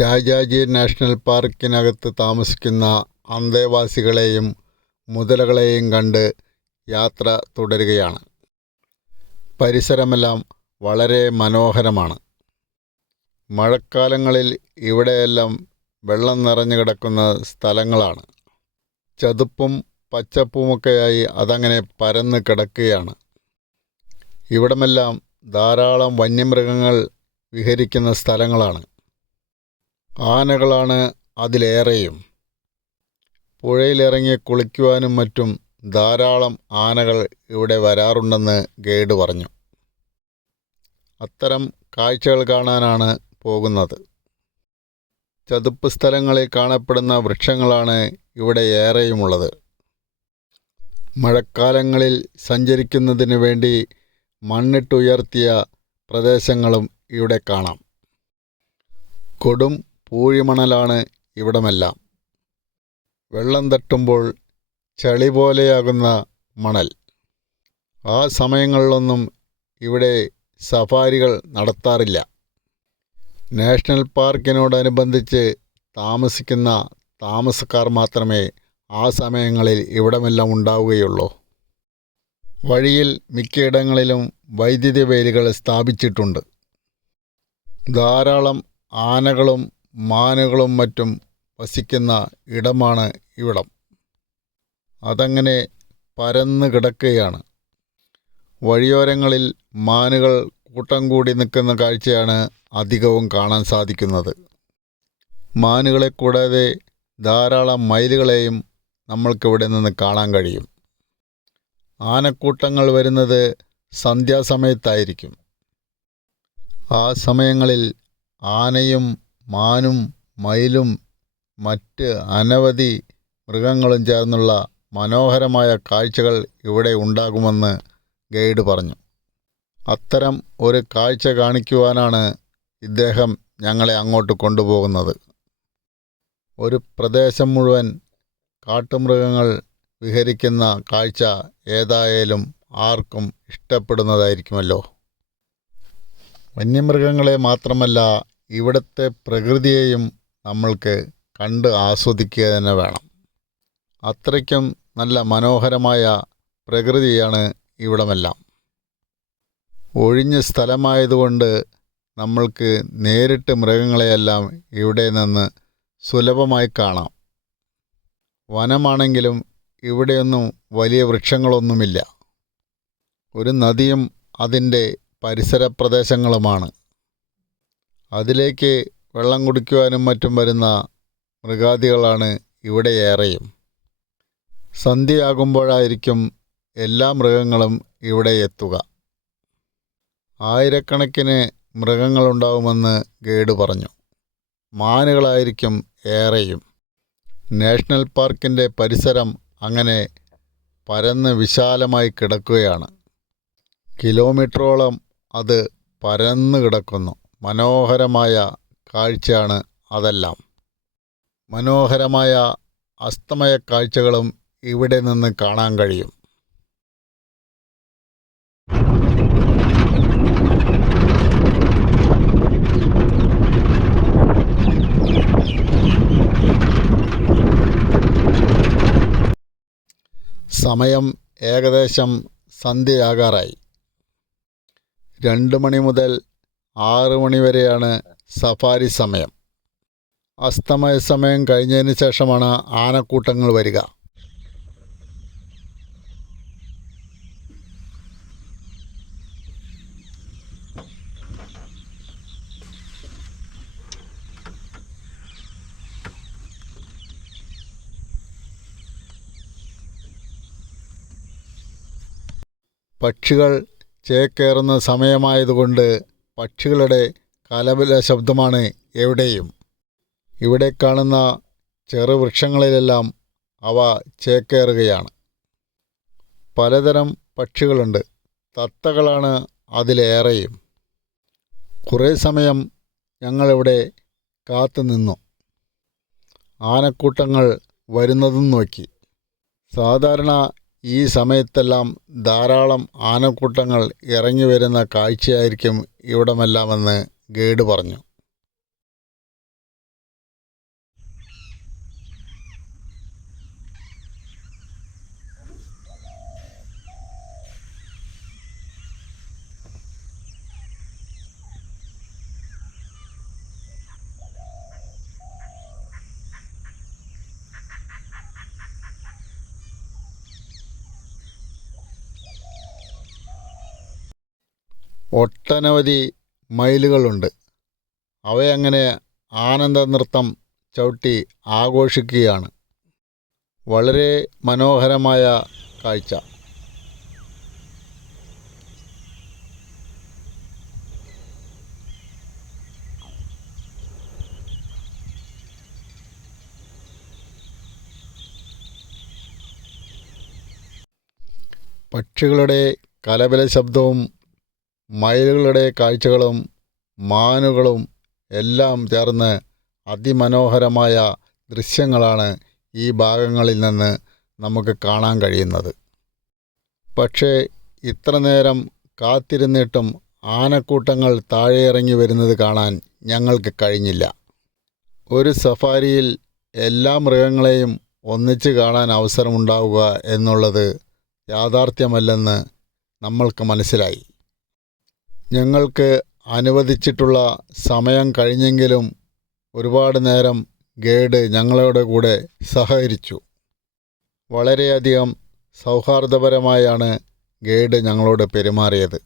Rajaji national പാർക്കിനകത്ത് താമസിക്കുന്ന അന്തേവാസികളെയും മുതലകളെയും കണ്ട് യാത്ര തുടരുകയാണ്. പരിസരമെല്ലാം വളരെ മനോഹരമാണ്. മഴക്കാലങ്ങളിൽ ഇവിടെയെല്ലാം വെള്ളം നിറഞ്ഞു കിടക്കുന്ന സ്ഥലങ്ങളാണ്. ചതുപ്പും പച്ചപ്പുമൊക്കെയായി അതങ്ങനെ പരന്ന് കിടക്കുകയാണ്. ഇവിടമെല്ലാം ധാരാളം വന്യമൃഗങ്ങൾ വിഹരിക്കുന്ന സ്ഥലങ്ങളാണ്. ആനകളാണ് അതിലേറെയും. പുഴയിലിറങ്ങി കുളിക്കുവാനും മറ്റും ധാരാളം ആനകൾ ഇവിടെ വരാറുണ്ടെന്ന് ഗൈഡ് പറഞ്ഞു. അത്തരം കാഴ്ചകൾ കാണാനാണ് പോകുന്നത്. ചതുപ്പ് സ്ഥലങ്ങളിൽ കാണപ്പെടുന്ന വൃക്ഷങ്ങളാണ് ഇവിടെ ഏറെയുമുള്ളത്. മഴക്കാലങ്ങളിൽ സഞ്ചരിക്കുന്നതിന് വേണ്ടി മണ്ണിട്ടുയർത്തിയ പ്രദേശങ്ങളും ഇവിടെ കാണാം. കൊടും പൂഴിമണലാണ് ഇവിടമെല്ലാം. വെള്ളം തട്ടുമ്പോൾ ചളി പോലെയാകുന്ന മണൽ. ആ സമയങ്ങളിലൊന്നും ഇവിടെ സഫാരികൾ നടത്താറില്ല. നാഷണൽ പാർക്കിനോടനുബന്ധിച്ച് താമസിക്കുന്ന താമസക്കാർ മാത്രമേ ആ സമയങ്ങളിൽ ഇവിടമെല്ലാം ഉണ്ടാവുകയുള്ളൂ. വഴിയിൽ മിക്കയിടങ്ങളിലും വൈദ്യുതി വേലികൾ സ്ഥാപിച്ചിട്ടുണ്ട്. ധാരാളം ആനകളും മാനുകളും മറ്റും വസിക്കുന്ന ഇടമാണ് ഇവിടം. അതങ്ങനെ പരന്ന് കിടക്കുകയാണ്. വഴിയോരങ്ങളിൽ മാനുകൾ കൂട്ടം കൂടി നിൽക്കുന്ന കാഴ്ചയാണ് അധികവും കാണാൻ സാധിക്കുന്നത്. മാനുകളെ കൂടാതെ ധാരാളം മയിലുകളെയും നമ്മൾക്കിവിടെ നിന്ന് കാണാൻ കഴിയും. ആനക്കൂട്ടങ്ങൾ വരുന്നത് സന്ധ്യാസമയത്തായിരിക്കും. ആ സമയങ്ങളിൽ ആനയും മാനും മയിലും മറ്റ് അനവധി മൃഗങ്ങളും ചേർന്നുള്ള മനോഹരമായ കാഴ്ചകൾ ഇവിടെ ഉണ്ടാകുമെന്ന് ഗൈഡ് പറഞ്ഞു. അത്തരം ഒരു കാഴ്ച കാണിക്കുവാനാണ് ഇദ്ദേഹം ഞങ്ങളെ അങ്ങോട്ട് കൊണ്ടുപോകുന്നത്. ഒരു പ്രദേശം മുഴുവൻ കാട്ടുമൃഗങ്ങൾ വിഹരിക്കുന്ന കാഴ്ച ഏതായാലും ആർക്കും ഇഷ്ടപ്പെടുന്നതായിരിക്കുമല്ലോ. വന്യമൃഗങ്ങളെ മാത്രമല്ല, ഇവിടുത്തെ പ്രകൃതിയെയും നമ്മൾക്ക് കണ്ട് ആസ്വദിക്കുക തന്നെ വേണം. അത്രയ്ക്കും നല്ല മനോഹരമായ പ്രകൃതിയാണ് ഇവിടമെല്ലാം. ഒഴിഞ്ഞ സ്ഥലമായതുകൊണ്ട് നമ്മൾക്ക് നേരിട്ട് മൃഗങ്ങളെയെല്ലാം ഇവിടെ നിന്ന് സുലഭമായി കാണാം. വനമാണെങ്കിലും ഇവിടെയൊന്നും വലിയ വൃക്ഷങ്ങളൊന്നുമില്ല. ഒരു നദിയും അതിൻ്റെ പരിസര പ്രദേശങ്ങളുമാണ്. അതിലേക്ക് വെള്ളം കുടിക്കുവാനും മറ്റും വരുന്ന മൃഗാദികളാണ് ഇവിടെ ഏറെയും. സന്ധ്യയാകുമ്പോഴായിരിക്കും എല്ലാ മൃഗങ്ങളും ഇവിടെ എത്തുക. ആയിരക്കണക്കിന് മൃഗങ്ങളുണ്ടാവുമെന്ന് ഗൈഡ് പറഞ്ഞു. മാനുകളായിരിക്കും ഏറെയും. നാഷണൽ പാർക്കിൻ്റെ പരിസരം അങ്ങനെ പരന്ന് വിശാലമായി കിടക്കുകയാണ്. കിലോമീറ്ററോളം അത് പരന്ന് കിടക്കുന്നു. മനോഹരമായ കാഴ്ചയാണ് അതെല്ലാം. മനോഹരമായ അസ്തമയ കാഴ്ചകളും ഇവിടെ നിന്ന് കാണാൻ കഴിയും. സമയം ഏകദേശം സന്ധ്യയാകാറായി. 2 മണി മുതൽ 6 മണി വരെയാണ് സഫാരി സമയം. അസ്തമയ സമയം കഴിഞ്ഞതിന് ശേഷമാണ് ആനക്കൂട്ടങ്ങൾ വരിക. പക്ഷികൾ ചേക്കേറുന്ന സമയമായതുകൊണ്ട് പക്ഷികളുടെ കലപില ശബ്ദമാണ് എവിടെയും. ഇവിടെ കാണുന്ന ചെറുവൃക്ഷങ്ങളിലെല്ലാം അവ ചേക്കേറുകയാണ്. പലതരം പക്ഷികളുണ്ട്. തത്തകളാണ് അതിലേറെയും. കുറേ സമയം ഞങ്ങളിവിടെ കാത്തു നിന്നു. ആനക്കൂട്ടങ്ങൾ വരുന്നതും നോക്കി. സാധാരണ ഈ സമയത്തെല്ലാം ധാരാളം ആനക്കൂട്ടങ്ങൾ ഇറങ്ങി വരുന്ന കാഴ്ചയായിരിക്കും ഇവിടമെല്ലാമെന്ന് ഗൈഡ് പറഞ്ഞു. ഒട്ടനവധി മയിലുകളുണ്ട്. അവയങ്ങനെ ആനന്ദ നൃത്തം ചവിട്ടി ആഘോഷിക്കുകയാണ്. വളരെ മനോഹരമായ കാഴ്ച. പക്ഷികളുടെ കലപില ശബ്ദവും മയിലുകളുടെ കാഴ്ചകളും മാനുകളും എല്ലാം ചേർന്ന് അതിമനോഹരമായ ദൃശ്യങ്ങളാണ് ഈ ഭാഗങ്ങളിൽ നിന്ന് നമുക്ക് കാണാൻ കഴിയുന്നത്. പക്ഷേ ഇത്ര നേരം കാത്തിരുന്നിട്ടും ആനക്കൂട്ടങ്ങൾ താഴെയിറങ്ങി വരുന്നത് കാണാൻ ഞങ്ങൾക്ക് കഴിഞ്ഞില്ല. ഒരു സഫാരിയിൽ എല്ലാ മൃഗങ്ങളെയും ഒന്നിച്ച് കാണാൻ അവസരമുണ്ടാവുക എന്നുള്ളത് യാഥാർത്ഥ്യമല്ലെന്ന് നമ്മൾക്ക് മനസ്സിലായി. ഞങ്ങൾക്ക് അനുവദിച്ചിട്ടുള്ള സമയം കഴിഞ്ഞെങ്കിലും ഒരുപാട് നേരം ഗൈഡ് ഞങ്ങളുടെ കൂടെ സഹകരിച്ചു. വളരെയധികം സൗഹാർദ്ദപരമായാണ് ഗൈഡ് ഞങ്ങളോട് പെരുമാറിയത്.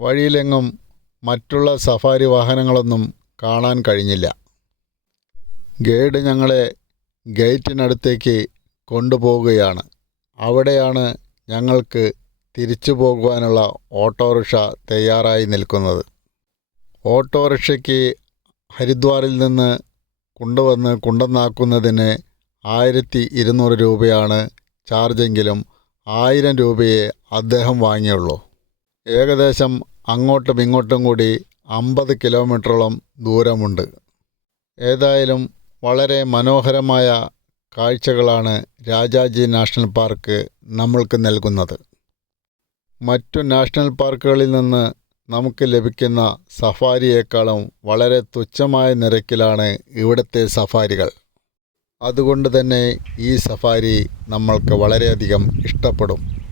വഴിയിലെങ്ങും മറ്റുള്ള സഫാരി വാഹനങ്ങളൊന്നും കാണാൻ കഴിഞ്ഞില്ല. ഗൈഡ് ഞങ്ങളെ ഗേറ്റിനടുത്തേക്ക് കൊണ്ടുപോവുകയാണ്. അവിടെയാണ് ഞങ്ങൾക്ക് തിരിച്ചു പോകുവാനുള്ള ഓട്ടോറിക്ഷ തയ്യാറായി നിൽക്കുന്നത്. ഓട്ടോറിക്ഷയ്ക്ക് ഹരിദ്വാറിൽ നിന്ന് കൊണ്ടുവന്ന് കുണ്ടന്നാക്കുന്നതിന് 1200 രൂപയാണ് ചാർജെങ്കിലും 1000 രൂപയെ അദ്ദേഹം വാങ്ങിയുള്ളൂ. ഏകദേശം അങ്ങോട്ടും ഇങ്ങോട്ടും കൂടി 50 കിലോമീറ്ററോളം ദൂരമുണ്ട്. ഏതായാലും വളരെ മനോഹരമായ കാഴ്ചകളാണ് രാജാജി നാഷണൽ പാർക്ക് നമ്മൾക്ക് നൽകുന്നത്. മറ്റു നാഷണൽ പാർക്കുകളിൽ നിന്ന് നമുക്ക് ലഭിക്കുന്ന സഫാരിയേക്കാളും വളരെ തുച്ഛമായ നിരക്കിലാണ് ഇവിടുത്തെ സഫാരികൾ. അതുകൊണ്ട് തന്നെ ഈ സഫാരി നമ്മൾക്ക് വളരെയധികം ഇഷ്ടപ്പെടും.